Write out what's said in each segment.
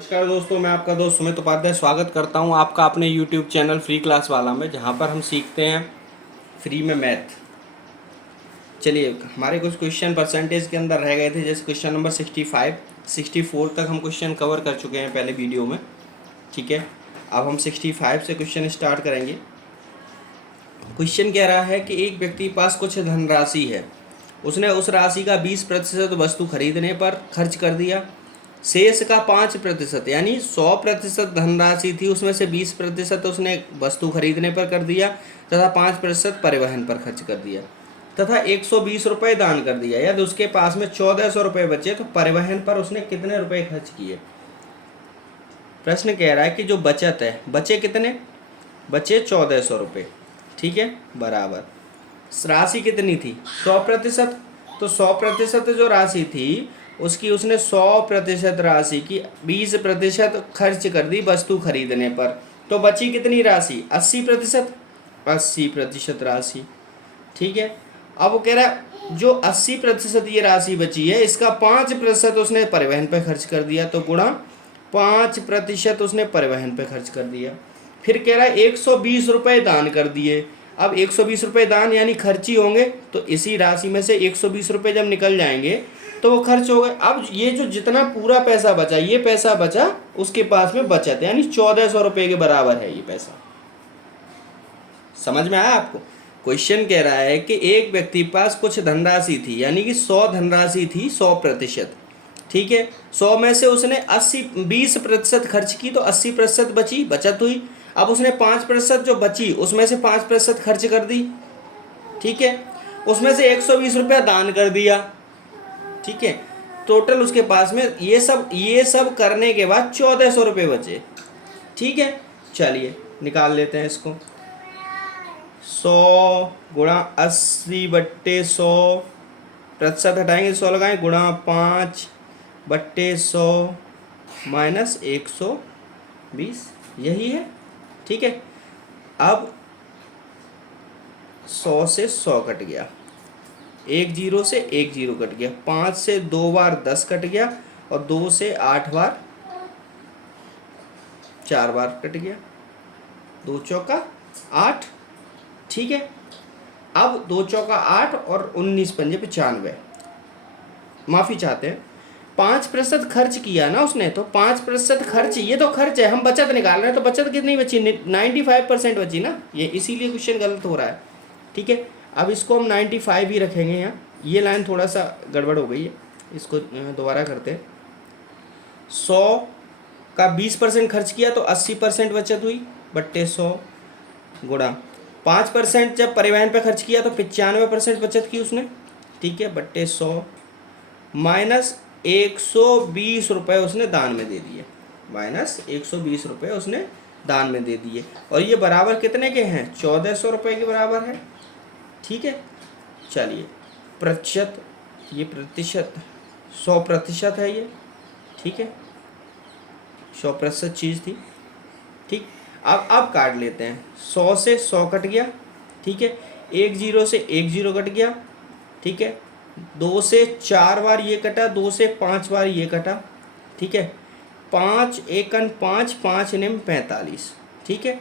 नमस्कार दोस्तों, मैं आपका दोस्त सुमित उपाध्याय स्वागत करता हूं आपका अपने YouTube चैनल फ्री क्लास वाला में, जहां पर हम सीखते हैं फ्री में मैथ। चलिए, हमारे कुछ क्वेश्चन परसेंटेज के अंदर रह गए थे, जैसे क्वेश्चन नंबर 65 64 तक हम क्वेश्चन कवर कर चुके हैं पहले वीडियो में। ठीक है, अब हम 65 से क्वेश्चन स्टार्ट करेंगे। क्वेश्चन कह रहा है कि एक व्यक्ति के पास कुछ धनराशि है, उसने उस राशि का 20% वस्तु खरीदने पर खर्च कर दिया। शेष का 5% यानी 100% धनराशि थी, उसमें से 20% उसने वस्तु खरीदने पर कर दिया तथा 5% परिवहन पर खर्च कर दिया तथा 120 रुपये दान कर दिया। यदि उसके पास में 1400 रुपये बचे तो परिवहन पर उसने कितने रुपए खर्च किए। प्रश्न कह रहा है कि जो बचत है, बचे कितने, बचे 1400 रुपये। ठीक है, बराबर राशि कितनी थी, 100%। तो 100% जो राशि थी उसकी उसने 100% राशि की 20% खर्च कर दी वस्तु खरीदने पर, तो बची कितनी राशि, 80%। 80% राशि। ठीक है, अब वो कह रहा है जो 80% ये राशि बची है, इसका 5% उसने परिवहन पे खर्च कर दिया, तो गुणा 5% उसने परिवहन पे खर्च कर दिया। फिर कह रहा है 120 रुपये दान कर दिए। अब 120 रुपये दान यानी खर्च ही होंगे, तो इसी राशि में से 120 रुपये जब निकल जाएंगे तो वो खर्च हो गए। अब ये जो जितना पूरा पैसा बचा, ये पैसा बचा उसके पास में बचत, यानी 1400 रुपये के बराबर है ये पैसा। समझ में आया आपको। क्वेश्चन कह रहा है कि एक व्यक्ति के पास कुछ धनराशि थी, यानी कि 100 धनराशि थी, 100%। ठीक है, 100 में से उसने 20% खर्च की तो 80% बची, बचत हुई। अब उसने 5% जो बची उसमें से 5% खर्च कर दी। ठीक है, उसमें से 120 रुपया दान कर दिया। ठीक है, टोटल उसके पास में ये सब करने के बाद 1400 रुपये बचे। ठीक है, चलिए निकाल लेते हैं इसको। 100 गुणा 80/100, प्रतिशत हटाएंगे 100 लगाएं, गुणा 5/100 माइनस 120, यही है। ठीक है, अब 100 से 100 कट गया, 1 0 से 1 0 कट गया, 5 से 2 बार 10 कट गया, और 2 से 8 बार 4 बार कट गया, 2 चौका 8। ठीक है, अब 2 चौका 8 और 19 पंजे 95, माफ़ी चाहते हैं, 5% खर्च किया ना उसने, तो 5% खर्च, ये तो खर्च है, हम बचत निकाल रहे हैं, तो बचत कितनी बची, 95% बची ना, ये इसीलिए क्वेश्चन गलत हो रहा है। ठीक है, अब इसको हम 95 ही रखेंगे यहाँ, ये लाइन थोड़ा सा गड़बड़ हो गई है, इसको दोबारा करते हैं। 100 का 20% खर्च किया तो 80% बचत हुई, बट्टे 100, गुणा 5% जब परिवहन पे खर्च किया तो 95% बचत की उसने। ठीक है, बट्टे 100 माइनस 120 रुपये उसने दान में दे दिए, माइनस 120 रुपये उसने दान में दे दिए, और ये बराबर कितने के हैं, 1400 रुपये के बराबर है। ठीक है, चलिए प्रतिशत, ये प्रतिशत 100% है ये। ठीक है, 100% चीज़ थी। ठीक, अब काट लेते हैं, 100 से 100 कट गया। ठीक है, 1 0 से 1 0 कट गया। ठीक है, 2 से 4 बार ये कटा, 2 से 5 बार ये कटा। ठीक है, 5 एकन 5, 5 निम 45। ठीक है,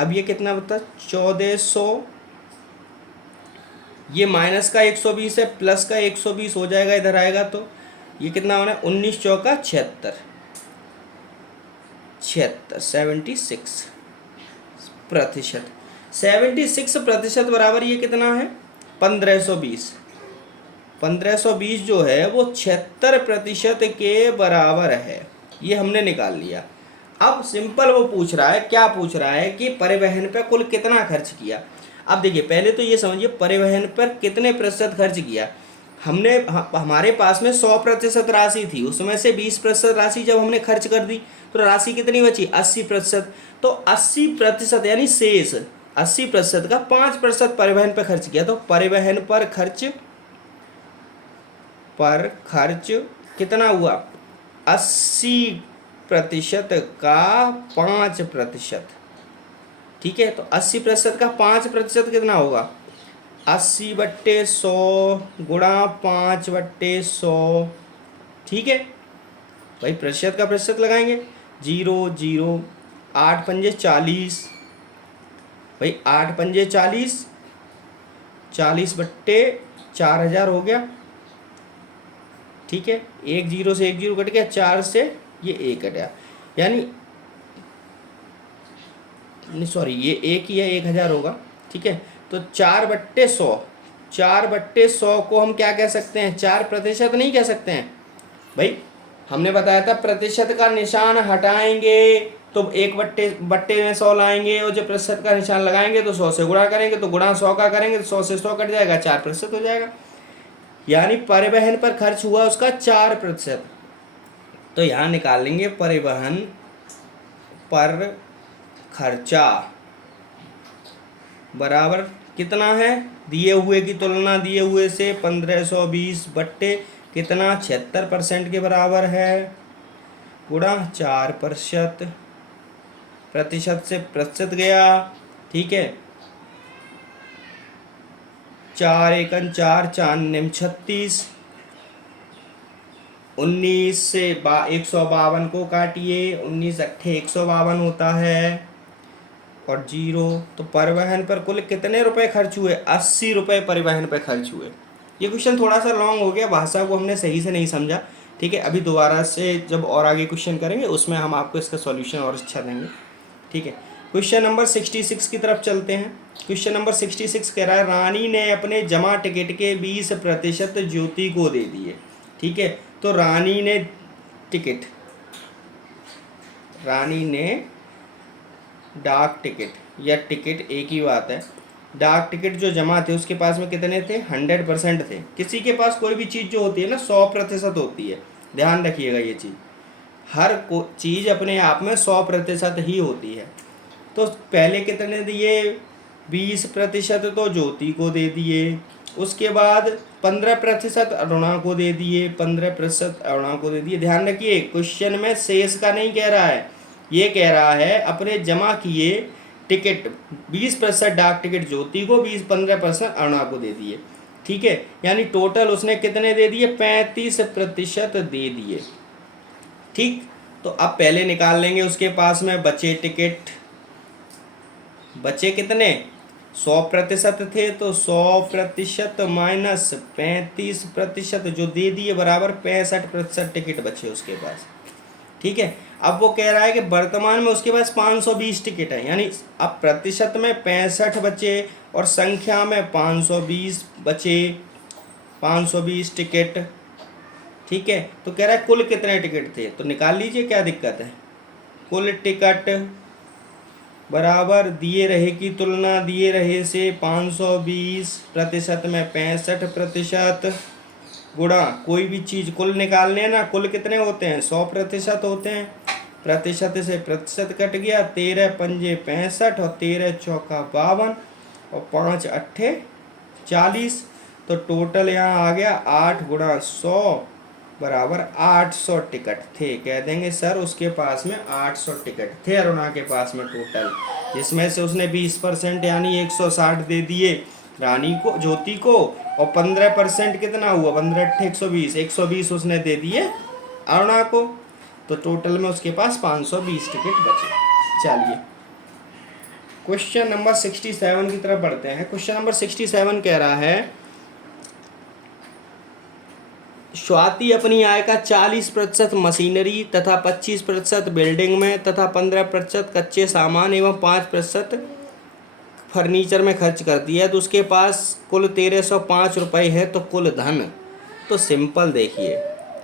अब ये कितना बता, 1400, ये माइनस का 120 है, प्लस का 120 हो जाएगा, इधर आएगा तो ये कितना होना है, 19 चौका 76, 76% 76% बराबर ये कितना है, 1520। 1520 जो है वो 76% के बराबर है, ये हमने निकाल लिया। अब सिंपल वो पूछ रहा है, क्या पूछ रहा है कि परिवहन पर कुल कितना खर्च किया। अब देखिए, पहले तो ये समझिए परिवहन पर कितने प्रतिशत खर्च किया। हमारे पास में 100% राशि थी, उसमें से 20% राशि जब हमने खर्च कर दी तो राशि कितनी बची, 80%। तो 80% यानी शेष 80% का 5% परिवहन पर खर्च किया, तो परिवहन पर खर्च कितना हुआ, 80% का 5%। ठीक है, तो 80% का 5% कितना होगा, 80/100 गुणा 5/100। ठीक है, भाई प्रतिशत का प्रतिशत लगाएंगे, 0 0, 8 पंजे 40, भाई 8 पंजे 40, 40/4000 हो गया। ठीक है, एक जीरो से एक जीरो कट गया, 4 से ये एक कटा, यानी नहीं सॉरी ये एक ही है, 1000 होगा। ठीक है, तो 4/100, 4/100 को हम क्या कह सकते हैं, 4% नहीं कह सकते हैं भाई। हमने बताया था प्रतिशत का निशान हटाएंगे तो एक बट्टे में 100 लाएंगे, और जब प्रतिशत का निशान लगाएंगे तो 100 से गुणा करेंगे, तो गुणा 100 का करेंगे तो 100 से 100 कट जाएगा, 4% हो जाएगा। यानी परिवहन पर खर्च हुआ उसका 4%। तो यहाँ निकाल लेंगे परिवहन पर खर्चा बराबर कितना है, दिए हुए की तुलना दिए हुए से 1520 बट्टे कितना 76% के बराबर है, गुणा 4%, प्रतिशत से प्रतिशत गया। ठीक है, 4 एकन 4, 4 निम 36, 19 से 152 को काटिए, 19 अट्ठे 152 होता है, और 0। तो परिवहन पर कुल कितने रुपए खर्च हुए, 80 रुपये परिवहन पर खर्च हुए। ये क्वेश्चन थोड़ा सा लॉन्ग हो गया, भाषा को हमने सही से नहीं समझा। ठीक है, अभी दोबारा से जब और आगे क्वेश्चन करेंगे उसमें हम आपको इसका सॉल्यूशन और अच्छा देंगे। ठीक है, क्वेश्चन नंबर 66 की तरफ चलते हैं। क्वेश्चन नंबर 66 कह रहा है, रानी ने अपने जमा टिकट के 20% ज्योति को दे दिए। ठीक है, तो रानी ने डाक टिकट या टिकट एक ही बात है, डाक टिकट जो जमा थे उसके पास में कितने थे, 100% थे। किसी के पास कोई भी चीज़ जो होती है ना 100% होती है, ध्यान रखिएगा ये चीज़, हर को चीज़ अपने आप में 100% ही होती है। तो पहले कितने दिए, 20% तो ज्योति को दे दिए, उसके बाद 15% अरुणा को दे दिए, 15% अरुणा को दे दिए। ध्यान रखिए क्वेश्चन में शेष का नहीं कह रहा है, ये कह रहा है अपने जमा किए टिकट 20% डाक टिकट ज्योति को, 15% अरुणा को दे दिए। ठीक है, यानी टोटल उसने कितने दे दिए, 35% दे दिए। ठीक, तो अब पहले निकाल लेंगे उसके पास में बचे टिकट, बचे कितने, 100% थे, तो 100% माइनस 35% जो दे दिए बराबर 65% टिकट बचे उसके पास। ठीक है, अब वो कह रहा है कि वर्तमान में उसके पास 520 टिकट है, यानी अब प्रतिशत में 65 बचे और संख्या में 520 बचे, 520 टिकट। ठीक है, तो कह रहा है कुल कितने टिकट थे, तो निकाल लीजिए क्या दिक्कत है। कुल टिकट बराबर दिए रहे की तुलना दिए रहे से 520 प्रतिशत में 65% गुणा कोई भी चीज़ कुल निकालने हैं ना, कुल कितने होते हैं, 100% होते हैं। प्रतिशत से प्रतिशत कट गया, 13 पंजे 65 और 13 चौका 52 और 5 अट्ठे 40। तो टोटल यहाँ आ गया 8 गुणा 100 बराबर 800 टिकट थे। कह देंगे सर उसके पास में 800 टिकट थे अरुणा के पास में टोटल, जिसमें से उसने 20% यानी 160 दे दिए रानी को, ज्योति को, और 15% कितना हुआ, 15 अट्ठे 120, 120 उसने दे दिए अरुणा को। तो टोटल में उसके पास 520 टिकट बचे। चलिए क्वेश्चन नंबर 67 की तरफ बढ़ते हैं। क्वेश्चन नंबर 67 कह रहा है, स्वाति अपनी आय का 40% मशीनरी तथा 25% बिल्डिंग में तथा 15% कच्चे सामान एवं 5% फर्नीचर में खर्च करती है, तो उसके पास कुल 1305 रुपये है। तो कुल धन, तो सिंपल देखिए,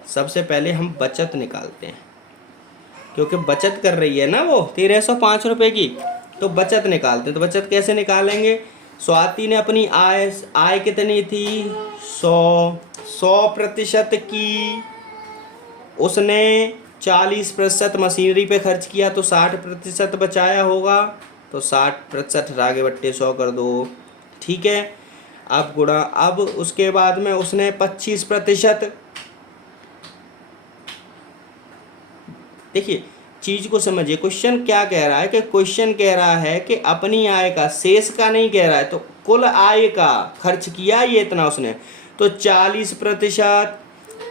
सबसे पहले हम बचत निकालते हैं, क्योंकि बचत कर रही है ना वो 1305 रुपये की, तो बचत निकालते हैं। तो बचत कैसे निकालेंगे, स्वाति ने अपनी आय कितनी थी, 100% की, उसने 40% मशीनरी पे खर्च किया तो 60% बचाया होगा, तो 60% आगे बट्टे 100 कर दो। ठीक है, अब गुणा, अब उसके बाद में उसने 25%, देखिए चीज को समझिए, क्वेश्चन क्या कह रहा है कि क्वेश्चन कह रहा है कि अपनी आय का, शेष का नहीं कह रहा है, तो कुल आय का खर्च किया ये इतना उसने, तो 40%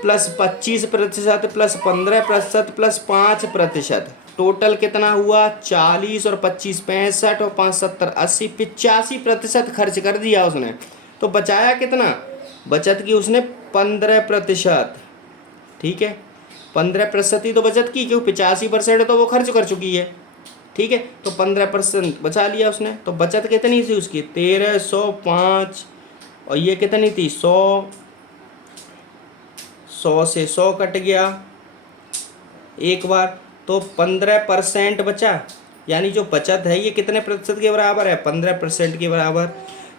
प्लस 25% प्लस 15% प्लस 5%, टोटल कितना हुआ 40 और 25 65 और 5 70 80 85% खर्च कर दिया उसने। तो बचाया कितना, बचत की उसने 15%। ठीक है, 15% ही तो बचत की, क्योंकि 85% तो वो खर्च कर चुकी है। ठीक है, तो 15% बचा लिया उसने। तो बचत कितनी थी उसकी 1305, और ये कितनी थी 100, 100 से 100 कट गया एक बार, तो 15% बचा। यानी जो बचत है ये कितने प्रतिशत के बराबर है, 15% के बराबर।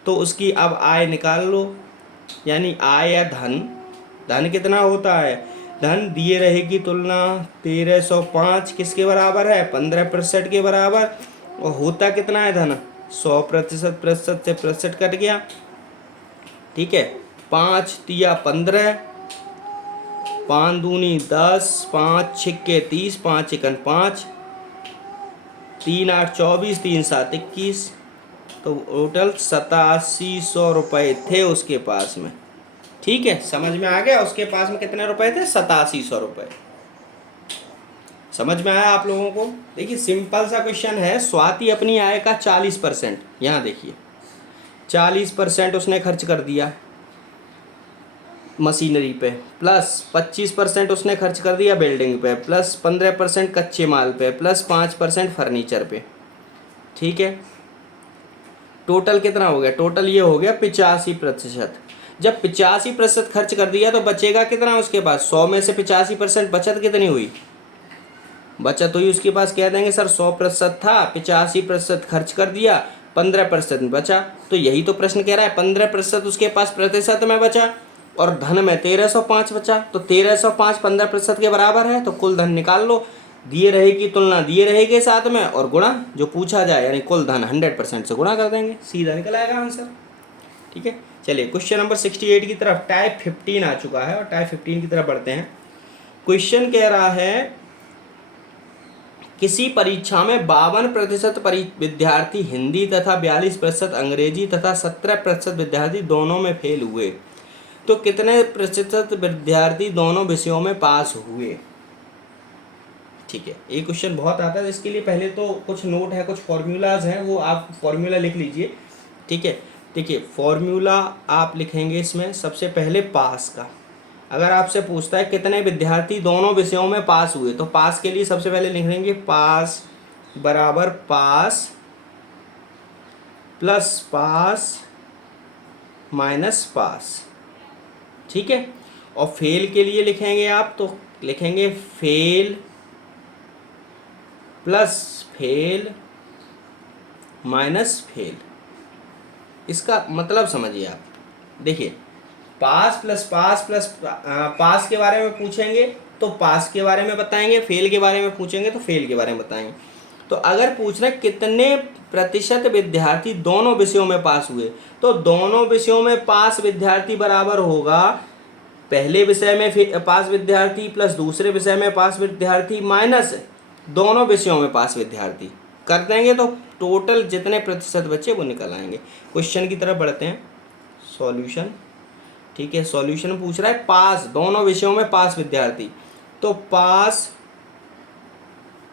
तो उसकी अब आय निकाल लो, यानी आय या धन, धन कितना होता है, धन दिए रहे की तुलना 1305 किसके बराबर है, 15% के बराबर। और होता कितना है धन 100%, प्रतिशत से प्रतिशत कट गया। ठीक है, 5 तिया 15, 5 दूनी 10, 5 छिक्के 30, 5 चिकन 5, 3 8 24, 3 7 21, तो टोटल 8700 रुपये थे उसके पास में। ठीक है, समझ में आ गया, उसके पास में कितने रुपए थे 8700 रुपये। समझ में आया आप लोगों को। देखिए सिंपल सा क्वेश्चन है। स्वाति अपनी आय का 40%, यहाँ देखिए 40% उसने खर्च कर दिया मशीनरी पे, प्लस 25% उसने खर्च कर दिया बिल्डिंग पे, प्लस 15% कच्चे माल पे, प्लस 5% फर्नीचर पे। ठीक है, टोटल कितना हो गया, टोटल ये हो गया 85%। जब 85% खर्च कर दिया तो बचेगा कितना उसके पास, 100 में से 85% बचत कितनी हुई, बचत हुई उसके पास, कह देंगे सर 100% था, 85% खर्च कर दिया, 15% बचा। तो यही तो प्रश्न कह रहा है, 15% उसके पास प्रतिशत में बचा और धन में 1305 बचा। तो 1305 15% के बराबर है, तो कुल धन निकाल लो, दिए रहे की तुलना दिए रहेगी साथ में, और गुणा जो पूछा जाए यानी कुल धन 100% से गुणा कर देंगे, सीधा निकल आएगा आंसर। ठीक है, चलिए क्वेश्चन नंबर 68 की तरफ, टाइप 15 आ चुका है और टाइप 15 की तरफ बढ़ते हैं। क्वेश्चन कह रहा है किसी परीक्षा में 52% विद्यार्थी हिंदी तथा 42% अंग्रेजी तथा 17% विद्यार्थी दोनों में फेल हुए, तो कितने प्रतिशत विद्यार्थी दोनों विषयों में पास हुए। ठीक है, ये क्वेश्चन बहुत आता है, इसके लिए पहले तो कुछ नोट है, कुछ फॉर्मूलाज हैं, वो आप फॉर्मूला लिख लीजिए। ठीक है, देखिए फॉर्मूला आप लिखेंगे इसमें सबसे पहले पास का। अगर आपसे पूछता है कितने विद्यार्थी दोनों विषयों में पास हुए, तो पास के लिए सबसे पहले लिखेंगे पास बराबर पास प्लस पास माइनस पास। ठीक है, और फेल के लिए लिखेंगे आप, तो लिखेंगे fail plus fail minus fail. इसका मतलब समझिए आप, देखिए पास प्लस पास प्लस पास के बारे में पूछेंगे तो पास के बारे में बताएंगे, फेल के बारे में पूछेंगे तो फेल के बारे में बताएंगे। तो अगर पूछना कितने प्रतिशत विद्यार्थी दोनों विषयों में पास हुए, तो दोनों विषयों में पास विद्यार्थी बराबर होगा पहले विषय में पास विद्यार्थी प्लस दूसरे विषय में पास विद्यार्थी माइनस दोनों विषयों में पास विद्यार्थी, कर देंगे तो टोटल जितने प्रतिशत बच्चे वो निकल आएंगे। क्वेश्चन की तरफ बढ़ते हैं, सॉल्यूशन। ठीक है, सॉल्यूशन पूछ रहा है पास दोनों विषयों में पास विद्यार्थी, तो पास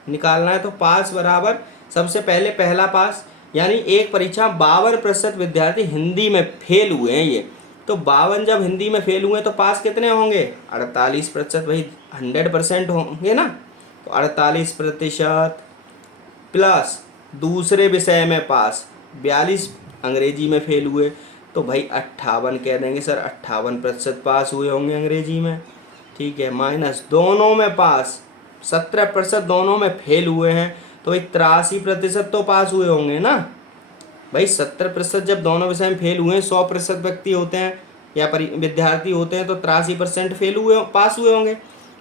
निकालना है, तो पास बराबर सबसे पहले पहला पास, यानी एक परीक्षा 52% विद्यार्थी हिंदी में फेल हुए हैं ये, तो 52 जब हिंदी में फेल हुए तो पास कितने होंगे 48%, भाई 100% होंगे ना, तो 48% प्लस दूसरे विषय में पास 42 अंग्रेजी में फेल हुए, तो भाई 58 कह देंगे सर, 58% पास हुए होंगे अंग्रेजी में। ठीक है, माइनस दोनों में पास 17% दोनों में फेल हुए हैं, तो भाई 83% तो पास हुए होंगे ना। भाई 70% जब दोनों विषय में फेल हुए हैं, 100% व्यक्ति होते हैं या विद्यार्थी होते हैं, तो 83% फेल हुए पास हुए होंगे।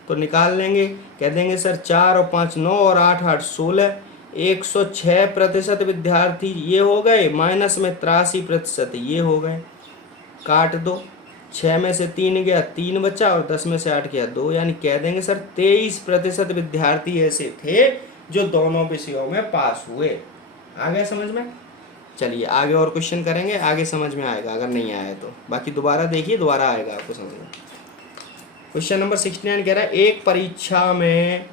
तो निकाल लेंगे, कह देंगे सर 4 और 5 9 और 8 8 16, 106% विद्यार्थी ये हो गए, माइनस में 83% ये हो गए, काट दो, 6 में से 3 गया 3 बचा और 10 में से 8 गया 2, यानी कह देंगे सर 23% विद्यार्थी ऐसे थे जो दोनों विषयों में पास हुए। आ गया समझ में। चलिए आगे और क्वेश्चन करेंगे, आगे समझ में आएगा, अगर नहीं आया तो बाकी दोबारा देखिए, दोबारा आएगा आपको समझ में। क्वेश्चन नंबर 69 कह रहा है एक परीक्षा में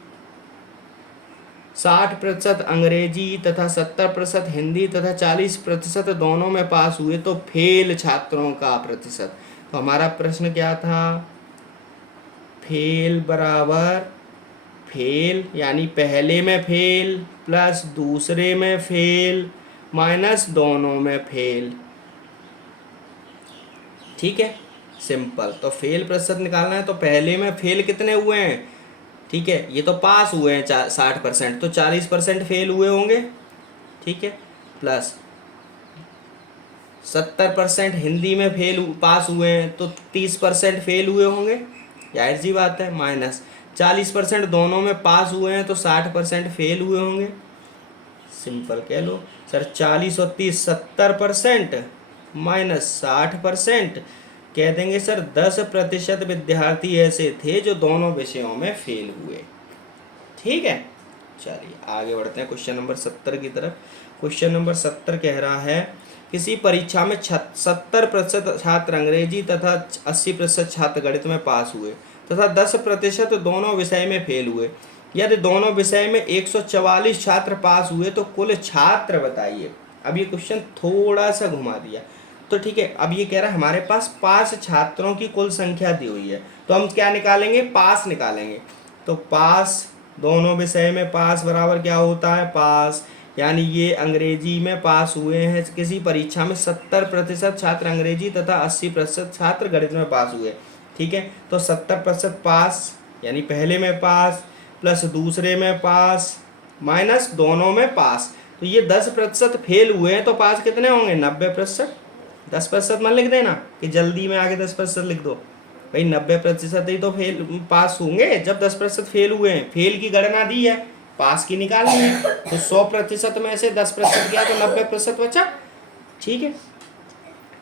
60% अंग्रेजी तथा 70% हिंदी तथा 40% दोनों में पास हुए तो फेल छात्रों का प्रतिशत। तो हमारा प्रश्न क्या था, फेल बराबर फेल यानी पहले में फेल प्लस दूसरे में फेल माइनस दोनों में फेल। ठीक है, सिंपल। तो फेल प्रतिशत निकालना है तो पहले में फेल कितने हुए हैं, ठीक है, ये तो पास हुए हैं 60%, तो 40% फेल हुए होंगे, ठीक है, प्लस 70% हिंदी में पास हुए हैं तो 30% फेल हुए होंगे, जाहिर सी बात है, माइनस 40% दोनों में पास हुए हैं तो 60% फेल हुए होंगे। सिंपल कह लो सर, 40 और 30 70% माइनस 60%, कह देंगे सर 10% विद्यार्थी ऐसे थे जो दोनों विषयों में फेल हुए। ठीक है, चलिए आगे बढ़ते हैं क्वेश्चन नंबर 70 की तरफ। क्वेश्चन नंबर 70 कह रहा है किसी परीक्षा में 70% छात्र अंग्रेजी तथा 80% छात्र गणित में पास हुए तथा 10% दोनों विषय में फेल हुए। यदि दोनों विषय में 144 छात्र पास हुए तो कुल छात्र बताइए। अब ये क्वेश्चन थोड़ा सा घुमा दिया, तो ठीक है। अब ये कह रहा है हमारे पास छात्रों की कुल संख्या दी हुई है, तो हम क्या निकालेंगे, पास निकालेंगे। तो पास, दोनों विषय में पास बराबर क्या होता है, पास, यानी ये अंग्रेजी में पास हुए हैं किसी परीक्षा में 70% छात्र अंग्रेजी तथा 80% छात्र गणित में पास हुए। ठीक है, तो 70% पास यानी पहले में पास प्लस दूसरे में पास माइनस दोनों में पास, तो ये 10% फेल हुए हैं तो पास कितने होंगे, 90%। 10% मत लिख देना कि जल्दी में आगे 10% लिख दो, भाई 90% ही तो फेल पास होंगे जब 10% फेल हुए हैं। फेल की गणना दी है, पास की निकालनी है, तो 100% में से 10% गया तो 90% बचा। ठीक है,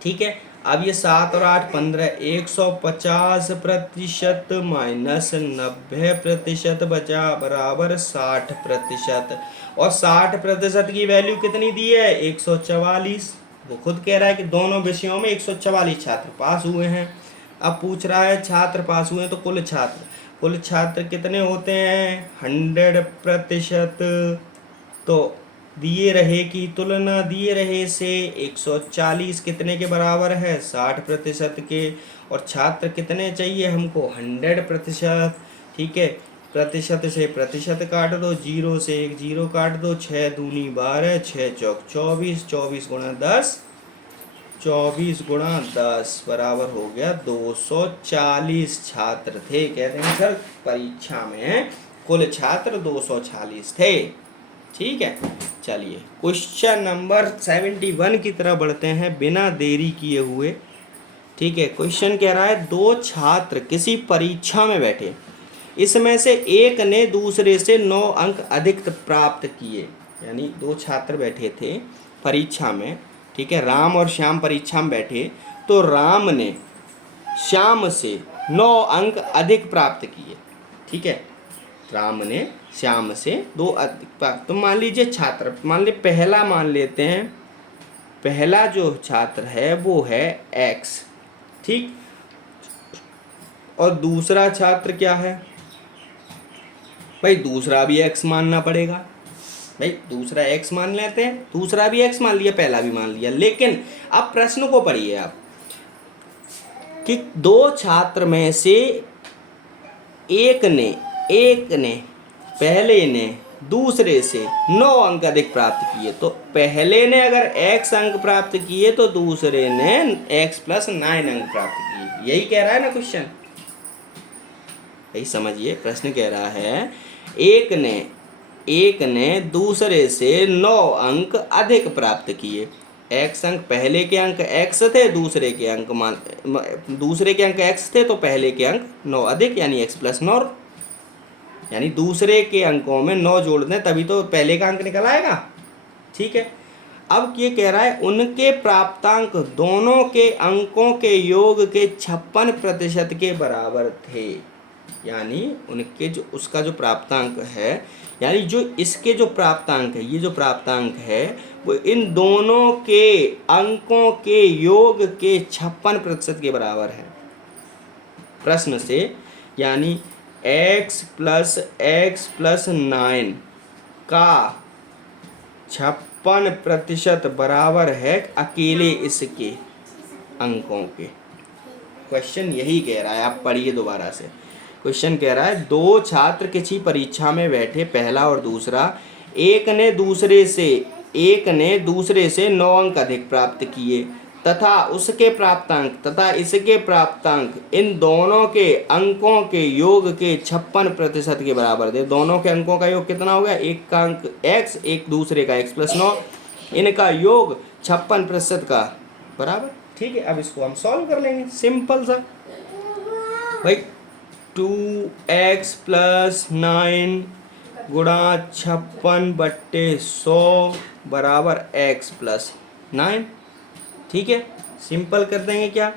ठीक है। अब ये 7 और 8 15, 150% माइनस 90% बचा बराबर 60%। और 60% की वैल्यू कितनी दी है, 144। वो खुद कह रहा है कि दोनों विषयों में 144 छात्र पास हुए हैं। अब पूछ रहा है छात्र पास हुए हैं तो कुल छात्र कितने होते हैं, 100%। तो दिए रहे की तुलना दिए रहे से 140 कितने के बराबर है, 60% के। और छात्र कितने चाहिए हमको, 100%। ठीक है, प्रतिशत से प्रतिशत काट दो, 0 से 1 0 काट दो, 6 दूनी 12, 6 चौक 24, 24 गुणा 10, 24 गुणा 10 बराबर हो गया 240 छात्र थे। कहते हैं सर परीक्षा में कुल छात्र 240 थे। ठीक है, चलिए क्वेश्चन नंबर 71 की तरफ बढ़ते हैं बिना देरी किए हुए। ठीक है, क्वेश्चन कह रहा है दो छात्र किसी परीक्षा में बैठे, इसमें से एक ने दूसरे से 9 अंक अधिक प्राप्त किए। यानी दो छात्र बैठे थे परीक्षा में, ठीक है, राम और श्याम परीक्षा में बैठे, तो राम ने श्याम से 9 अंक अधिक प्राप्त किए। ठीक है, राम ने श्याम से 2 अधिक प्राप्त। तो मान लीजिए छात्र, मान लीजिए पहला मान लेते हैं, पहला जो छात्र है वो है x, ठीक, और दूसरा छात्र क्या है, भाई दूसरा भी x मानना पड़ेगा। भाई दूसरा x मान लेते हैं, दूसरा भी x मान लिया, पहला भी मान लिया। लेकिन अब प्रश्न को पढ़िए आप कि दो छात्र में से एक ने पहले ने दूसरे से 9 अंक अधिक प्राप्त किए। तो पहले ने अगर x अंक प्राप्त किए तो दूसरे ने x + 9 अंक प्राप्त किए। यही कह रहा है ना क्वेश्चन, यही समझिए। प्रश्न कह रहा है एक ने दूसरे से 9 अंक अधिक प्राप्त किए। x अंक, पहले के अंक x थे, दूसरे के अंक x थे, तो पहले के अंक 9 अधिक यानी x + 9, यानी दूसरे के अंकों में 9 जोड़ दें तभी तो पहले का अंक निकल आएगा। ठीक है, अब ये कह रहा है उनके प्राप्तांक दोनों के अंकों के योग के 56% के बराबर थे। यानी उनके जो उसका जो प्राप्तांक है, यानी जो इसके जो प्राप्तांक है, ये जो प्राप्तांक है वो इन दोनों के अंकों के योग के 56% के बराबर है। प्रश्न से यानी x+9 का 56% बराबर है अकेले इसके अंकों के। क्वेश्चन यही कह रहा है, आप पढ़िए दोबारा से। क्वेश्चन कह रहा है दो छात्र किसी परीक्षा में बैठे, पहला और दूसरा, एक ने दूसरे से 9 अंक अधिक प्राप्त किए तथा इसके प्राप्तांक इन दोनों के अंकों के योग के 56% के बराबर थे। दोनों के अंकों का योग कितना हो गया? एक का अंक x, एक दूसरे का x+9, इनका योग 56% का बराबर। ठीक है, अब इसको हम सॉल्व कर लेंगे, सिंपल सा भाई। 2x+9 गुणा 56/100 बराबर x+9। ठीक है, सिंपल कर देंगे क्या?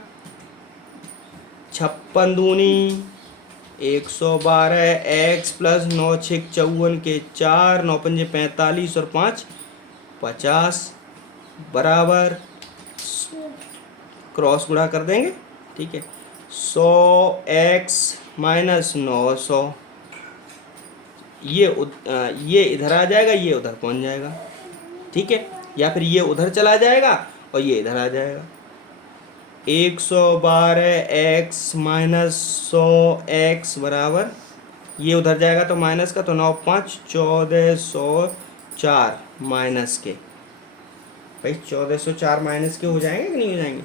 56 दूनी 112, x+9 6 54 के 4, 9 पंजे 45 और 5 50 बराबर, क्रॉस गुणा कर देंगे। ठीक है, 100x - 900, ये इधर आ जाएगा, ये उधर पहुंच जाएगा। ठीक है, या फिर ये उधर चला जाएगा और ये इधर आ जाएगा। 112x - 100x बराबर, ये उधर जाएगा तो माइनस का, तो 9 5 1404 माइनस के। भाई 1404 माइनस के हो जाएंगे कि नहीं हो जाएंगे?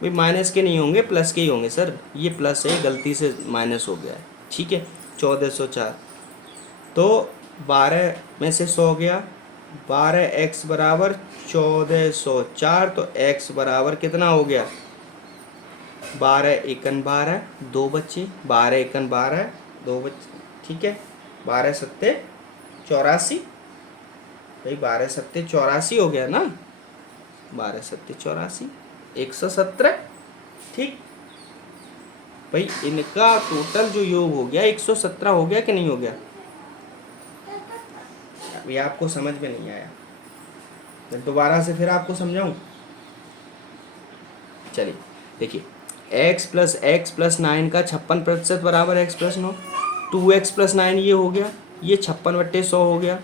भाई माइनस के नहीं होंगे, प्लस के ही होंगे सर। ये प्लस है, गलती से माइनस हो गया है। ठीक है, 1404 तो 12 में से 100 गया, 12x बराबर 1404, तो x बराबर कितना हो गया? 12 एकन 12, 2 बच्चे, 12 एकन 12, 2 बच्चे। ठीक है, 12 सत्ते 84, भाई 12 सत्ते 84 हो गया ना, 12 सत्ते 84, 117। ठीक भाई, इनका टोटल जो योग हो गया 117 हो गया कि नहीं हो गया? ये आपको समझ में नहीं आया, मैं दोबारा से फिर आपको समझाऊं। चलिए देखिए, x+9 का 56% बराबर x+9, 2x+9 ये हो गया, ये 56/100 हो गया।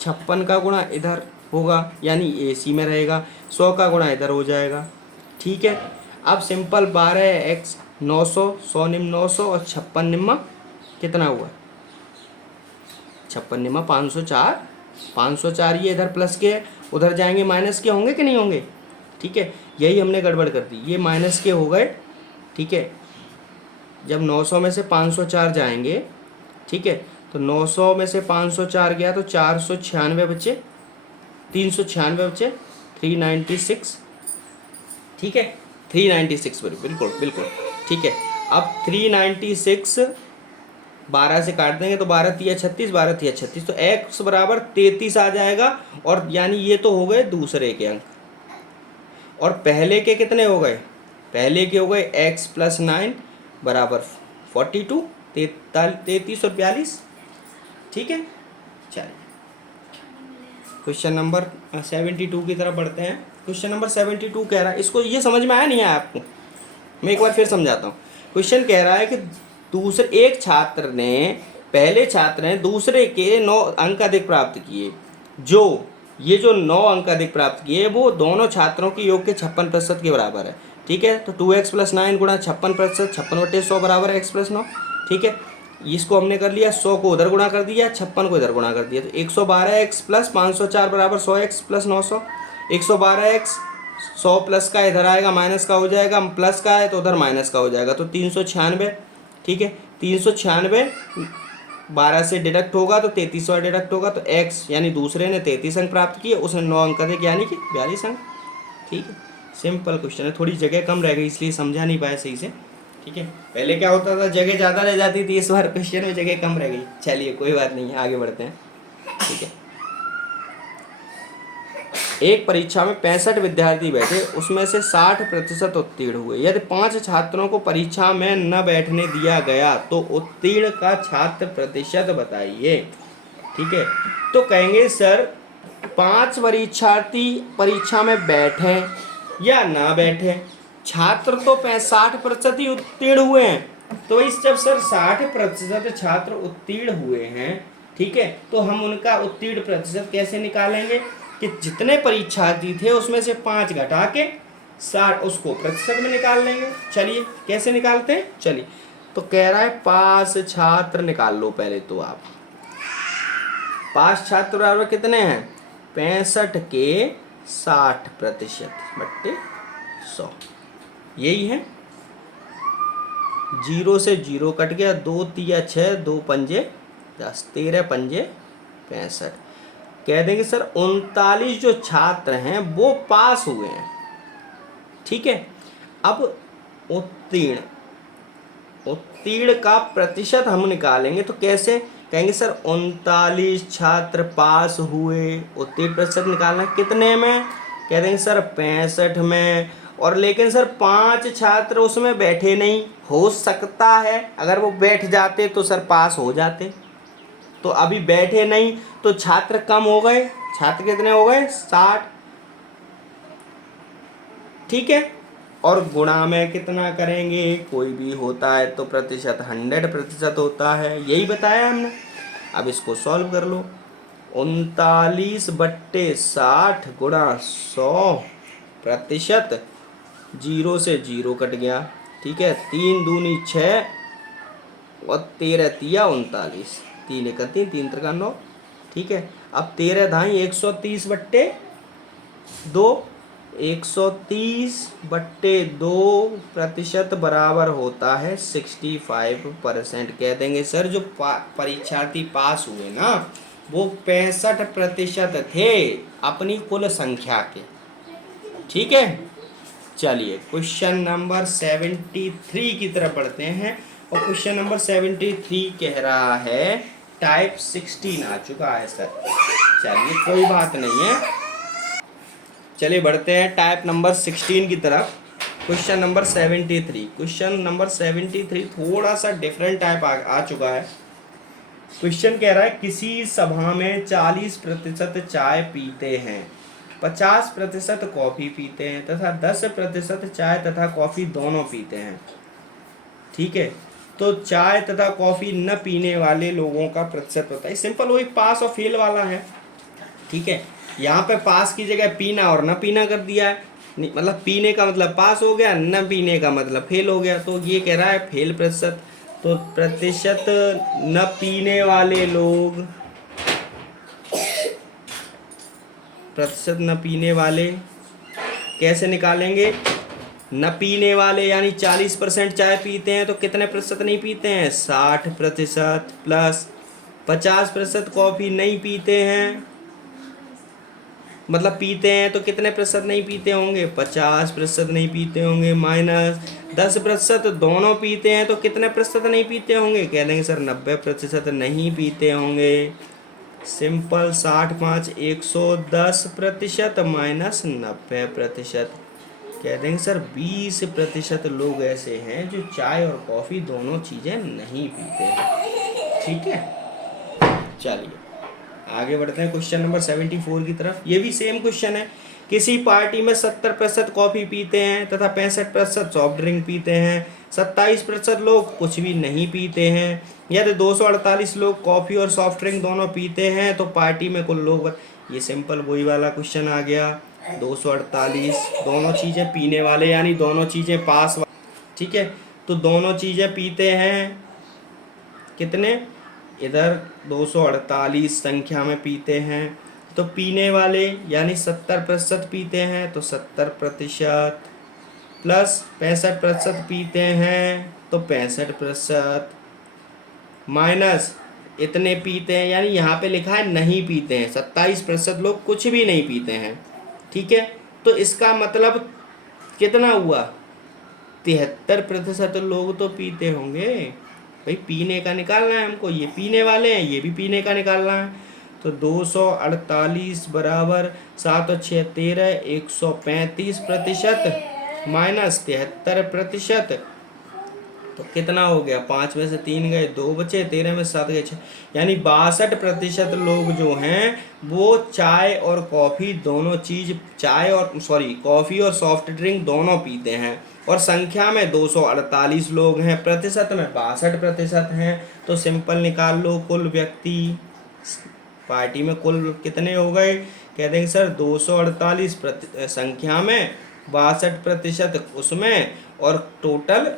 56 का गुणा इधर होगा, यानी AC में रहेगा, 100 का गुणा इधर हो जाएगा। ठीक है, अब सिंपल 12x 900, 100 निम्न 900 और 56 निम्न कितना हुआ? 56 निम्न 504, 504 ये इधर प्लस के उधर जाएंगे, माइनस के होंगे कि नहीं होंगे? ठीक है, यही हमने गड़बड़ कर दी, ये माइनस के हो गए। ठीक है, जब 900 में से 504 जाएंगे, ठीक है, तो 900 में से 504 गया तो 496 बचे, 396 बचे, 396। ठीक है, 396 बिल्कुल बिल्कुल। ठीक है, अब 396 12 से काट देंगे तो 12 तिया 36, 12 तिया 36, तो x बराबर 33 आ जाएगा। और यानी ये तो हो गए दूसरे के अंक, और पहले के कितने हो गए? पहले के हो गए x+9 बराबर 42, 33 और 42। ठीक है, चलिए क्वेश्चन नंबर 72 की तरफ बढ़ते हैं। क्वेश्चन नंबर 72 कह रहा है, इसको ये समझ में आया नहीं आया आपको? मैं एक बार फिर समझाता हूँ। क्वेश्चन कह रहा है कि पहले छात्र ने दूसरे के 9 अंक अधिक प्राप्त किए, जो 9 अंक अधिक प्राप्त किए वो दोनों छात्रों के योग के 56% के बराबर है। ठीक है, तो 2x+9 गुणा 56%, 56/100 बराबर x+9। ठीक है, इसको हमने कर लिया, 100 को उधर गुणा कर दिया, 56 को इधर गुणा कर दिया, तो 112x + 504 बराबर 100x + 900। 112x 100 प्लस का इधर आएगा, माइनस का हो जाएगा, प्लस का है तो उधर माइनस का हो जाएगा, तो 396। ठीक है, 396 12 से डिडक्ट होगा तो 33वां डिडक्ट होगा, तो x यानी दूसरे ने 33 अंक प्राप्त किए, उसने 9 अंक अधिक यानी कि 42 अंक। ठीक है, सिंपल क्वेश्चन है, थोड़ी जगह कम रह गई इसलिए समझा नहीं पाया सही से। ठीक है, पहले क्या होता था, जगह ज़्यादा रह जाती थी, इस बार क्वेश्चन में जगह कम रह गई। चलिए कोई बात नहीं है, आगे बढ़ते हैं। ठीक है, एक परीक्षा में 65 विद्यार्थी बैठे, उसमें से 60% उत्तीर्ण हुए। यदि 5 छात्रों को परीक्षा में न बैठने दिया गया तो उत्तीर्ण का छात्र प्रतिशत बताइए। ठीक है, तो कहेंगे सर 5 परीक्षार्थी परीक्षा में बैठे या ना बैठे, छात्र तो 60% ही उत्तीर्ण हुए हैं, तो इस जब सर 60% छात्र उत्तीर्ण हुए हैं, ठीक है, तो हम उनका उत्तीर्ण प्रतिशत कैसे निकालेंगे कि जितने परीक्षार्थी थे उसमें से 5 घटा के 60 उसको प्रतिशत में निकाल लेंगे। चलिए कैसे निकालते हैं, चलिए तो कह रहा है पास छात्र निकाल लो पहले तो आप। पास छात्र बराबर कितने हैं, 65 के 60% बट्टे 100, यही है। 0 से 0 कट गया, 2 तिया 6, 2 पंजे 10, 13 पंजे 65। कह देंगे सर 39 जो छात्र हैं वो पास हुए हैं, ठीक है। अब उत्तीर्ण, उत्तीर्ण का प्रतिशत हम निकालेंगे तो कैसे, कहेंगे सर 39 छात्र पास हुए, उत्तीर्ण प्रतिशत निकालना कितने में, कह देंगे सर 65 में। और लेकिन सर 5 छात्र उसमें बैठे नहीं, हो सकता है अगर वो बैठ जाते तो सर पास हो जाते, तो अभी बैठे नहीं तो छात्र कम हो गए। छात्र कितने हो गए, 60, ठीक है। और गुणा में कितना करेंगे, कोई भी होता है तो प्रतिशत 100% होता है, यही बताया हमने। अब इसको सॉल्व कर लो, 39/60 गुणा 100%, 0 से 0 कट गया, ठीक है। 3 दूनी 6 और 13 तिया 39, 3 1 3, 3 3 9, ठीक है। अब 13 धाई 130/2, 130/2 प्रतिशत बराबर होता है 65%। कह देंगे सर जो परीक्षार्थी पास हुए ना वो 65% थे अपनी कुल संख्या के, ठीक है। चलिए क्वेश्चन नंबर 73 की तरफ बढ़ते हैं, और क्वेश्चन नंबर 73 कह रहा है टाइप 16 आ चुका है सर। चलिए कोई बात नहीं है, चलिए बढ़ते हैं टाइप नंबर 16 की तरफ। क्वेश्चन नंबर 73, क्वेश्चन नंबर 73 थोड़ा सा डिफरेंट टाइप आ चुका है। क्वेश्चन कह रहा है किसी सभा में 40% चाय पीते हैं, 50% कॉफ़ी पीते हैं तथा 10% चाय तथा कॉफ़ी दोनों पीते हैं, ठीक है। तो चाय तथा कॉफ़ी न पीने वाले लोगों का प्रतिशत होता है। सिंपल वही पास और फेल वाला है, ठीक है। यहाँ पे पास की जगह पीना और न पीना कर दिया है, मतलब पीने का मतलब पास हो गया, न पीने का मतलब फेल हो गया, तो ये कह रहा है फेल प्रतिशत। तो प्रतिशत न पीने वाले लोग, प्रतिशत न पीने वाले कैसे निकालेंगे, न पीने वाले यानी 40% चाय पीते हैं तो कितने प्रतिशत नहीं पीते हैं, 60%, प्लस 50% कॉफ़ी नहीं पीते हैं, मतलब पीते हैं तो कितने प्रतिशत नहीं पीते होंगे, 50% नहीं पीते होंगे, माइनस 10% दोनों पीते हैं तो कितने प्रतिशत नहीं पीते होंगे, कह देंगे सर 90% नहीं पीते होंगे। सिंपल 60 5 110% माइनस 90%, कह देंगे सर 20% लोग ऐसे हैं जो चाय और कॉफ़ी दोनों चीज़ें नहीं पीते हैं, ठीक है। चलिए आगे बढ़ते हैं क्वेश्चन नंबर 74 की तरफ। ये भी सेम क्वेश्चन है, किसी पार्टी में 70% कॉफ़ी पीते हैं तथा 65% सॉफ्ट ड्रिंक पीते हैं, 27% लोग कुछ भी नहीं पीते हैं। यदि 248 लोग कॉफ़ी और सॉफ्ट ड्रिंक दोनों पीते हैं तो पार्टी में कुल लोग, ये सिंपल वही वाला क्वेश्चन आ गया। 248 दोनों चीज़ें पीने वाले यानी दोनों चीज़ें पास, ठीक है। तो दोनों चीज़ें पीते हैं कितने, इधर 248 संख्या में पीते हैं, तो पीने वाले यानी 70% पीते हैं तो 70%, प्लस 65% पीते हैं तो 65%, माइनस इतने पीते हैं यानी यहाँ पे लिखा है नहीं पीते हैं, 27% लोग कुछ भी नहीं पीते हैं, ठीक है। तो इसका मतलब कितना हुआ, 73% लोग तो पीते होंगे भाई, पीने का निकालना है हमको, ये पीने वाले हैं, ये भी पीने का निकालना है। तो 248 बराबर 7 और 6 13, 135% माइनस 73%, तो तो कितना हो गया, 5 में से 3 गए, 2 बचे, 13 में से 7 गए 6, यानी 62% लोग जो हैं वो चाय और कॉफ़ी दोनों चीज़, कॉफ़ी और सॉफ्ट ड्रिंक दोनों पीते हैं। और संख्या में 248 लोग हैं, प्रतिशत में 62% हैं। तो सिंपल निकाल लो कुल व्यक्ति पार्टी में कुल कितने हो गए। कह देंगे सर 248 संख्या में, 62% उसमें, और टोटल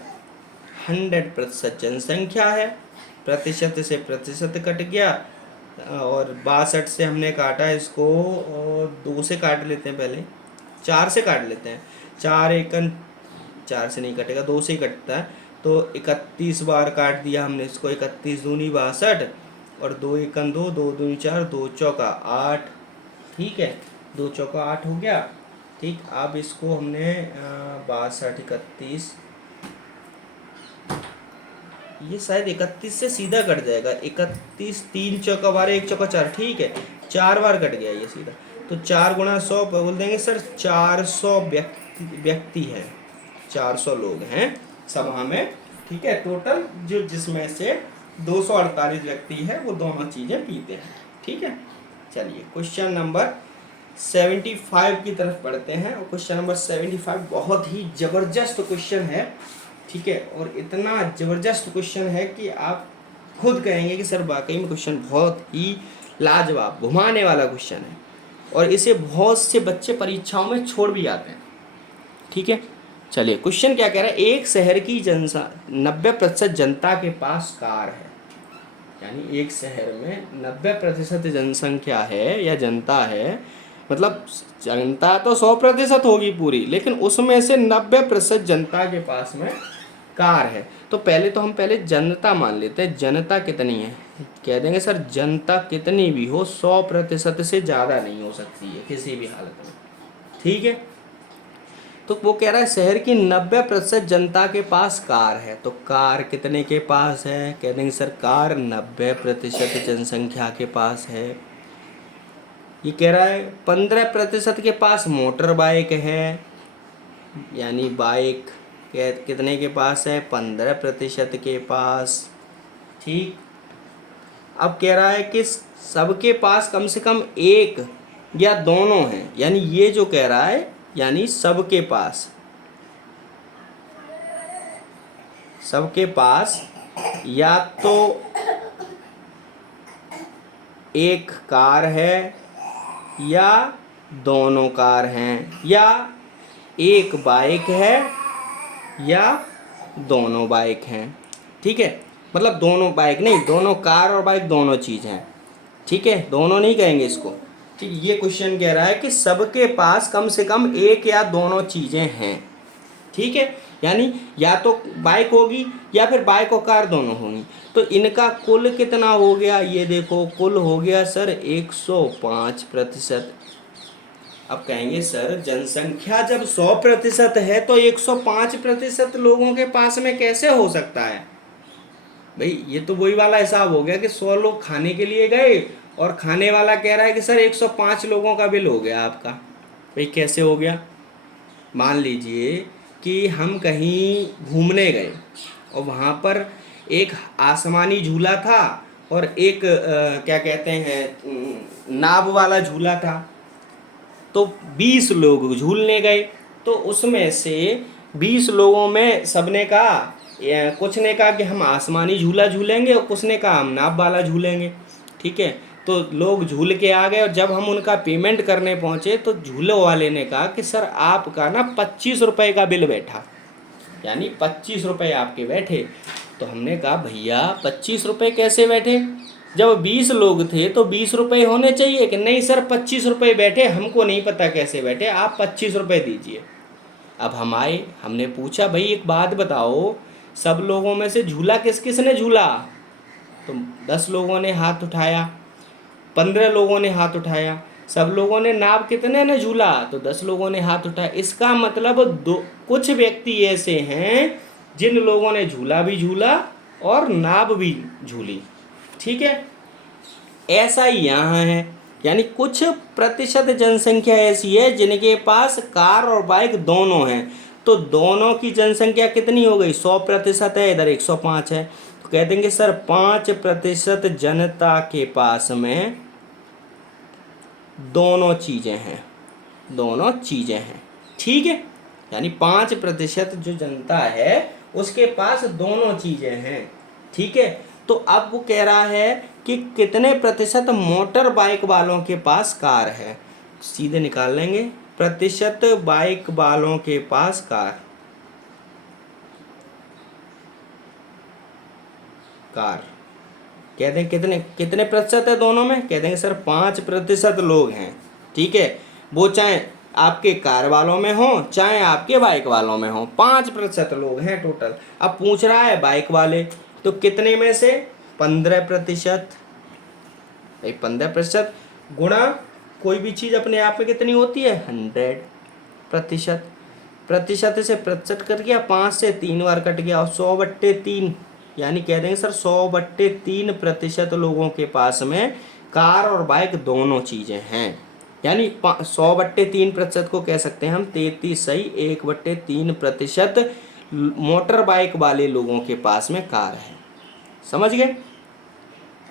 100% जनसंख्या है। प्रतिशत से प्रतिशत कट गया, और 62 से हमने काटा इसको, और 2 से काट लेते हैं, पहले 4 से काट लेते हैं। 4 एकन 4 से नहीं कटेगा, 2 से ही कटता है। तो 31 बार काट दिया हमने इसको, 31 दूनी 62, और 2 एकन 2, 2 दूनी 4, 2 चौका 8। ठीक है, 2 चौका 8 हो गया। ठीक, अब इसको हमने 62 31, ये शायद 31 से सीधा कट जाएगा। 31 3 चौका 12, 1 चौका 4, ठीक है, 4 बार कट गया ये सीधा। तो 4 गुणा 100 बोल देंगे सर, 400 व्यक्ति हैं, 400 लोग हैं सभा में। ठीक है, टोटल जो जिसमें से 248 व्यक्ति है वो दोनों चीज़ें पीते हैं। ठीक है, चलिए क्वेश्चन नंबर 75 की तरफ पढ़ते हैं। और क्वेश्चन नंबर 75 बहुत ही ज़बरदस्त क्वेश्चन है। ठीक है, और इतना ज़बरदस्त क्वेश्चन है कि आप खुद कहेंगे कि सर वाकई में क्वेश्चन बहुत ही लाजवाब, घुमाने वाला क्वेश्चन है, और इसे बहुत से बच्चे परीक्षाओं में छोड़ भी आते हैं। ठीक है, चलिए क्वेश्चन क्या कह रहा है। एक शहर की 90% जनता के पास कार है, यानी एक शहर में 90% जनसंख्या है या जनता है, मतलब जनता तो 100% होगी पूरी, लेकिन उसमें से 90% जनता के पास में कार है। तो पहले तो हम जनता मान लेते हैं, जनता कितनी है। कह देंगे सर जनता कितनी भी हो 100% से ज़्यादा नहीं हो सकती है किसी भी हालत में। ठीक है, तो वो कह रहा है शहर की 90% जनता के पास कार है। तो कार कितने के पास है, कह देंगे सर कार 90% जनसंख्या के पास है। ये कह रहा है 15% के पास मोटर बाइक है, यानी बाइक कितने के पास है, 15% के पास। ठीक, अब कह रहा है कि सबके पास कम से कम एक या दोनों हैं, यानी ये जो कह रहा है, यानी सबके पास या तो एक कार है, या दोनों कार हैं, या एक बाइक है, या दोनों बाइक हैं। ठीक है, मतलब दोनों बाइक नहीं, दोनों कार और बाइक दोनों चीज़ हैं। ठीक है, दोनों नहीं कहेंगे इसको। ठीक, ये क्वेश्चन कह रहा है कि सबके पास कम से कम एक या दोनों चीज़ें हैं। ठीक है, यानी या तो बाइक होगी या फिर बाइक और कार दोनों होंगी। तो इनका कुल कितना हो गया, ये देखो कुल हो गया सर 105%। अब कहेंगे सर जनसंख्या जब 100% है तो 105% लोगों के पास में कैसे हो सकता है। भाई ये तो वही वाला हिसाब हो गया कि 100 लोग खाने के लिए गए, और खाने वाला कह रहा है कि सर 105 लोगों का बिल हो गया आपका। भाई कैसे हो गया। मान लीजिए कि हम कहीं घूमने गए, और वहाँ पर एक आसमानी झूला था, और एक क्या कहते हैं नाव वाला झूला था। तो 20 लोग झूलने गए, तो उसमें से 20 लोगों में सबने कहा, कुछ ने कहा कि हम आसमानी झूला झूलेंगे, और कुछ ने कहा हम नाव वाला झूलेंगे। ठीक है, तो लोग झूल के आ गए, और जब हम उनका पेमेंट करने पहुंचे तो झूले वाले ने कहा कि सर आपका ना 25 रुपये का बिल बैठा, यानी 25 रुपये आपके बैठे। तो हमने कहा भैया 25 रुपये कैसे बैठे, जब 20 लोग थे तो 20 रुपये होने चाहिए कि नहीं सर 25 रुपये बैठे, हमको नहीं पता कैसे बैठे, आप 25 रुपये दीजिए। अब हम आए, हमने पूछा भाई एक बात बताओ, सब लोगों में से झूला किस किस ने झूला। तो 10 लोगों ने हाथ उठाया, 15 लोगों ने हाथ उठाया। सब लोगों ने नाव कितने ने झूला, तो 10 लोगों ने हाथ उठाया। इसका मतलब कुछ व्यक्ति ऐसे हैं जिन लोगों ने झूला भी झूला और नाव भी झूली। ठीक है, ऐसा ही यहाँ है, यानी कुछ प्रतिशत जनसंख्या ऐसी है जिनके पास कार और बाइक दोनों हैं। तो दोनों की जनसंख्या कितनी हो गई, 100% है, इधर 105 है। तो कह देंगे सर 5% जनता के पास में दोनों चीज़ें हैं, दोनों चीज़ें हैं। ठीक है, यानी 5% जो जनता है उसके पास दोनों चीज़ें हैं। ठीक है, तो अब वो कह रहा है कि कितने प्रतिशत मोटर बाइक वालों के पास कार है। सीधे निकाल लेंगे, प्रतिशत बाइक वालों के पास कार, कार कह दें कितने कितने प्रतिशत है दोनों में, कह देंगे सर 5% लोग हैं। ठीक है, वो चाहे आपके कार वालों में हो चाहे आपके बाइक वालों में हो, 5% लोग हैं टोटल। अब पूछ रहा है बाइक वाले, तो कितने में से 15%, 15% गुणा कोई भी चीज़ अपने आप में कितनी होती है 100%। प्रतिशत से प्रतिशत कट गया, 5 से 3 बार कट गया, और 100/3, यानी कह देंगे सर 100/3% लोगों के पास में कार और बाइक दोनों चीज़ें हैं। यानी 100/3% को कह सकते हैं हम 33 सही 1/3% मोटर बाइक वाले लोगों के पास में कार है। समझ गए?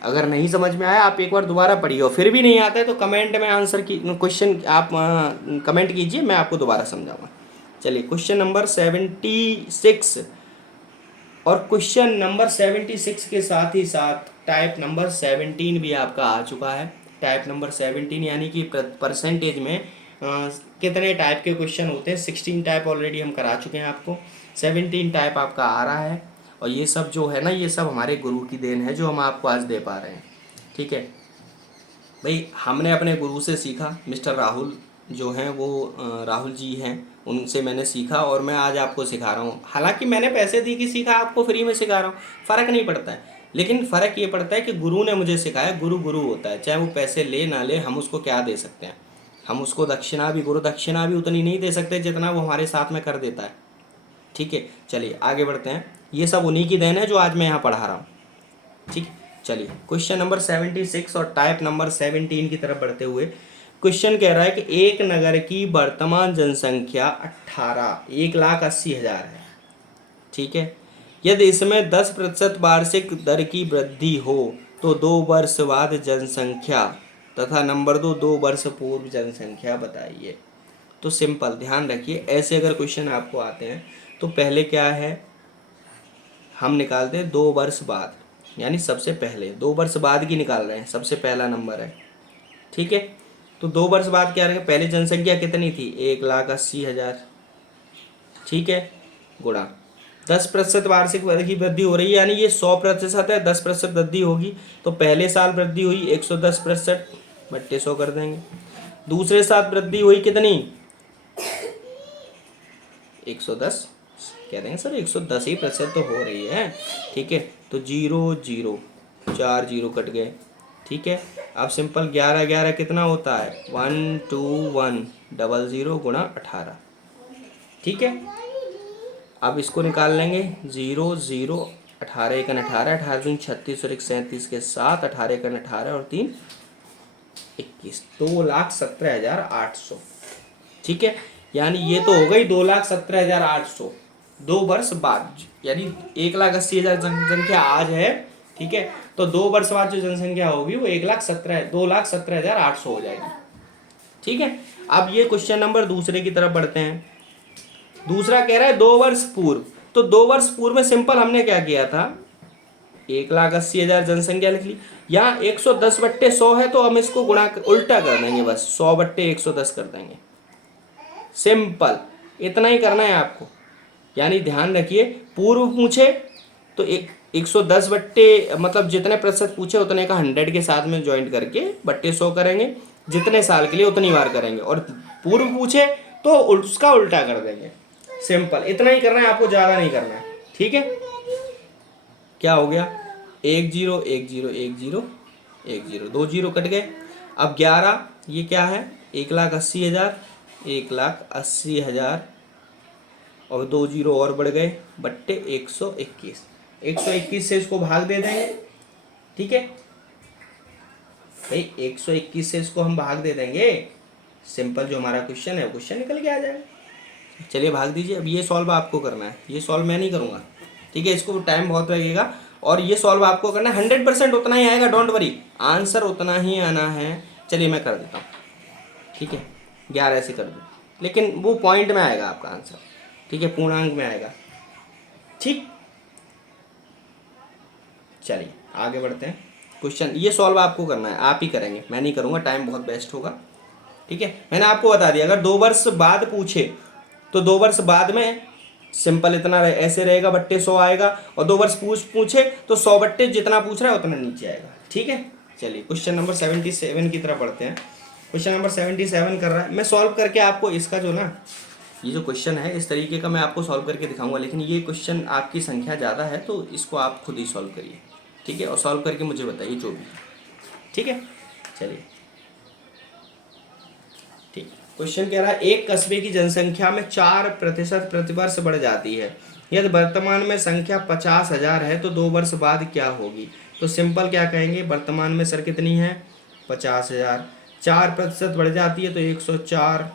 अगर नहीं समझ में आया आप एक बार दोबारा पढ़िए, और फिर भी नहीं आता है तो कमेंट में आंसर की क्वेश्चन आप कमेंट कीजिए, मैं आपको दोबारा समझाऊंगा। चलिए क्वेश्चन नंबर 76, और क्वेश्चन नंबर 76 के साथ ही साथ टाइप नंबर 17 भी आपका आ चुका है। टाइप नंबर 17 यानी कि परसेंटेज में कितने टाइप के क्वेश्चन होते हैं। 16 टाइप ऑलरेडी हम करा चुके हैं आपको, 17 टाइप आपका आ रहा है। और ये सब जो है ना, ये सब हमारे गुरु की देन है जो हम आपको आज दे पा रहे हैं। ठीक है भाई, हमने अपने गुरु से सीखा, मिस्टर राहुल जो हैं वो राहुल जी हैं, उनसे मैंने सीखा और मैं आज आपको सिखा रहा हूँ। हालांकि मैंने पैसे दी कि सीखा, आपको फ्री में सिखा रहा हूँ, फ़र्क नहीं पड़ता है। लेकिन फ़र्क ये पड़ता है कि गुरु ने मुझे सिखाया। गुरु गुरु होता है, चाहे वो पैसे ले ना ले, हम उसको क्या दे सकते हैं। हम उसको दक्षिणा भी, गुरु दक्षिणा भी उतनी नहीं दे सकते जितना वो हमारे साथ में कर देता है। ठीक है, चलिए आगे बढ़ते हैं। ये सब उन्हीं की देन है जो आज मैं यहाँ पढ़ा रहा हूँ। ठीक, चलिए क्वेश्चन नंबर 76 और टाइप नंबर 17 की तरफ बढ़ते हुए क्वेश्चन कह रहा है कि एक नगर की वर्तमान जनसंख्या 1,80,000 है। ठीक है, यदि इसमें 10% वार्षिक दर की वृद्धि हो तो 2 वर्ष बाद जनसंख्या तथा नंबर 2 वर्ष पूर्व जनसंख्या बताइए। तो सिंपल ध्यान रखिए, ऐसे अगर क्वेश्चन आपको आते हैं तो पहले क्या है, हम निकालते हैं 2 वर्ष बाद, यानी सबसे पहले 2 वर्ष बाद की निकाल रहे हैं, सबसे पहला नंबर है। ठीक है, तो 2 वर्ष बाद क्या रहेगा, पहले जनसंख्या कितनी थी 1,80,000। ठीक है, गुणा 10% वार्षिक की वृद्धि हो रही है, यानी ये 100% है, 10% वृद्धि होगी तो पहले साल वृद्धि हुई 110%, बट्टे 100 कर देंगे। दूसरे साल वृद्धि हुई कितनी 110, कह देंगे सर 110% तो हो रही है। ठीक है, तो 0 0 4 0 कट गए। ठीक है, अब सिंपल 11 11 कितना होता है 12100 गुणा 18। ठीक है, अब इसको निकाल लेंगे 0 0 18 1 18 18 दूनी 36 और 1 37 के साथ 18 1 18 और 3 21, 2,17,800। ठीक है, यानी ये तो हो गई 2,17,800 2 वर्ष बाद, यानी 1,80,000 जनसंख्या आज है। ठीक है, तो 2 वर्ष बाद जो जनसंख्या होगी वो 2,17,800 हो जाएगी। ठीक है, अब ये क्वेश्चन नंबर दूसरे की तरफ बढ़ते हैं। दूसरा कह रहा है 2 वर्ष पूर्व, तो 2 वर्ष पूर्व में सिंपल हमने क्या किया था 1,80,000 जनसंख्या लिख ली, यहाँ 110/100 है तो हम इसको गुणा उल्टा कर देंगे, बस 100/110 कर देंगे। सिंपल इतना ही करना है आपको। यानी ध्यान रखिए, पूर्व पूछे तो 110 बट्टे मतलब जितने प्रतिशत पूछे उतने का 100 के साथ में ज्वाइंट करके बट्टे 100 करेंगे, जितने साल के लिए उतनी बार करेंगे, और पूर्व पूछे तो उसका उल्टा कर देंगे। सिंपल इतना ही करना है आपको, ज़्यादा नहीं करना है। ठीक है, क्या हो गया 1 0 1 0 1 0 1 0, 2 0 कट गए। अब 11 ये क्या है 1,80,000 1,80,000 और 2 0 और बढ़ गए बट्टे 121, 121 से इसको भाग दे देंगे। ठीक है भाई, 121 से इसको हम भाग दे देंगे, सिंपल जो हमारा क्वेश्चन है क्वेश्चन निकल के आ जाएगा। चलिए भाग दीजिए। अब ये सॉल्व आपको करना है, ये सॉल्व मैं नहीं करूँगा, ठीक है, इसको टाइम बहुत लगेगा। और ये सॉल्व आपको करना है, 100% उतना ही आएगा, डोंट वरी, आंसर उतना ही आना है। चलिए मैं कर देता हूँ, ठीक है, 11 ऐसे कर दो, लेकिन वो पॉइंट में आएगा आपका आंसर, ठीक है, पूर्णांक में आएगा, ठीक। चलिए आगे बढ़ते हैं। क्वेश्चन ये सॉल्व आपको करना है, आप ही करेंगे, मैं नहीं करूँगा, टाइम बहुत बेस्ट होगा, ठीक है। मैंने आपको बता दिया, अगर 2 वर्ष बाद पूछे तो 2 वर्ष बाद में सिंपल इतना ऐसे रहेगा, बट्टे 100 आएगा, और 2 वर्ष पूछे तो 100 बट्टे जितना पूछ रहा है उतना नीचे आएगा, ठीक है। चलिए क्वेश्चन नंबर 77 की तरफ बढ़ते हैं। क्वेश्चन नंबर 77 कर रहा है, मैं सॉल्व करके आपको इसका जो ना ये जो क्वेश्चन है इस तरीके का मैं आपको सॉल्व करके दिखाऊंगा, लेकिन ये क्वेश्चन आपकी संख्या ज़्यादा है तो इसको आप खुद ही सॉल्व करिए, ठीक है, और सॉल्व करके मुझे बताइए जो भी, ठीक है। चलिए ठीक, क्वेश्चन कह रहा है एक कस्बे की जनसंख्या में 4% प्रतिवर्ष बढ़ जाती है, यदि वर्तमान में संख्या 50,000 है तो 2 वर्ष बाद क्या होगी। तो सिंपल क्या कहेंगे, वर्तमान में सर कितनी है 50,000, 4% बढ़ जाती है तो 104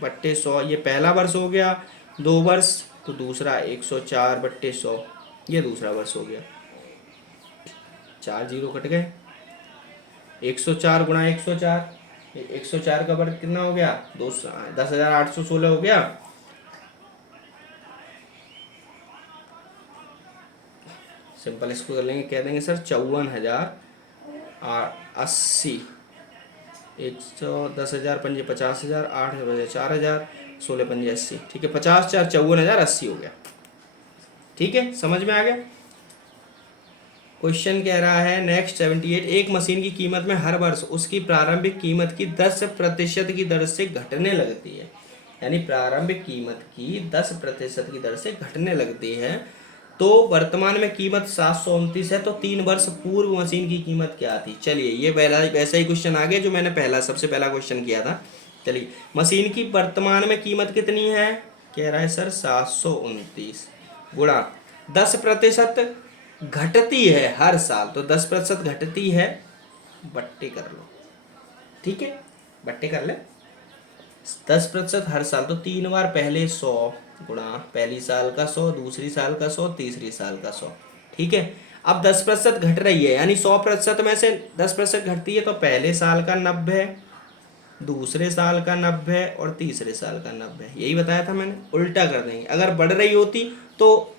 बट्टे 100, ये पहला वर्ष हो गया, 2 वर्ष तो दूसरा 104 बट्टे 100, ये दूसरा वर्ष हो गया, 4 जीरो कट गए, 104 गुणा 104, 104 का वर्ग कितना हो गया 10,816 हो गया। सिंपल इसको कर लेंगे, कह देंगे सर 54,080, 10,000 पंजे 50,000, 8 बजे 4,000, 16 पंजे 80, ठीक है, 50 4 54,080 हो गया, ठीक है, समझ में आ गया। क्वेश्चन कह रहा है नेक्स्ट 78, एक मशीन की कीमत में हर वर्ष उसकी प्रारंभिक कीमत की 10% की दर से घटने लगती है, यानी प्रारंभिक कीमत की 10% की दर से घटने लगती है, तो वर्तमान में कीमत 729 है, तो 3 वर्ष पूर्व मशीन की कीमत क्या थी। चलिए ये वैसा ही क्वेश्चन आ गया जो मैंने सबसे पहला क्वेश्चन किया था। चलिए मशीन की वर्तमान में कीमत कितनी है, कह रहा है सर 729 गुणा 10% घटती है हर साल, तो 10% घटती है, बट्टे कर लो, ठीक है, बट्टे कर ले, 10% हर साल तो 3 बार, पहले 100 गुणा पहली साल का 100, दूसरी साल का 100, तीसरी साल का 100, ठीक है। अब 10% घट रही है, यानी 100% में से 10% घटती है, तो पहले साल का 90, दूसरे साल का 90 और तीसरे साल का 90, यही बताया था मैंने, उल्टा कर देंगे, अगर बढ़ रही होती तो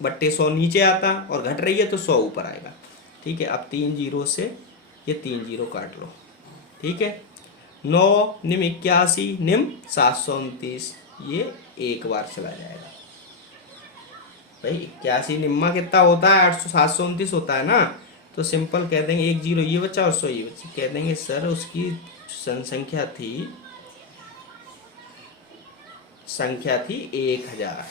बट्टे 100 नीचे आता और घट रही है तो 100 ऊपर आएगा, ठीक है। अब 3 जीरो से ये 3 जीरो काट लो, ठीक है, 9 निम 81 निम 729, ये एक बार चला जाएगा भाई, 81 निम्मा कितना होता है 729 होता है ना, तो सिंपल कह देंगे 1 जीरो ये बच्चा और 100 ये बच्चा, कह देंगे सर उसकी संख्या थी 1000,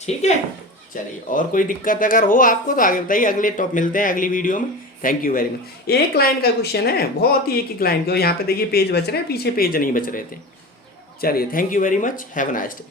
ठीक है। चलिए और कोई दिक्कत अगर हो आपको तो आगे बताइए, अगले टॉप मिलते हैं अगली वीडियो में। Thank you very much. एक लाइन का क्वेश्चन है, बहुत ही एक लाइन का, यहाँ पे देखिए पेज बच रहे हैं, पीछे पेज नहीं बच रहे थे। चलिए thank you very much, have a nice day.